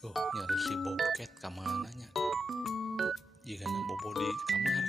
Nyari si Bobcat kamananya jika bobo di kamar.